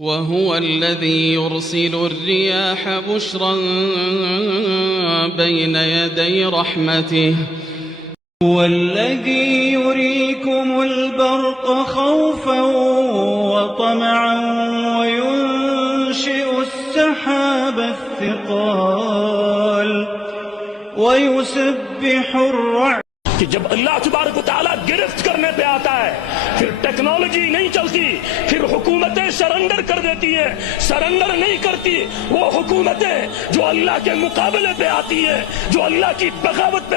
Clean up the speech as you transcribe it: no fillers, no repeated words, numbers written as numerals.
وهو الذي يرسل الرياح بشرا بين يدي رحمته هو الذي يريكم البرق خوفا وطمعا وينشئ السحاب الثقال ويسبح الرعد कि जब अल्लाह तबारक व तआला गिरफ्त करने पे आता है फिर टेक्नोलॉजी नहीं चलती, फिर हुकूमतें सरेंडर कर देती हैं। सरेंडर नहीं करती वो हुकूमतें जो अल्लाह के मुकाबले पे आती है, जो अल्लाह की बगावत पे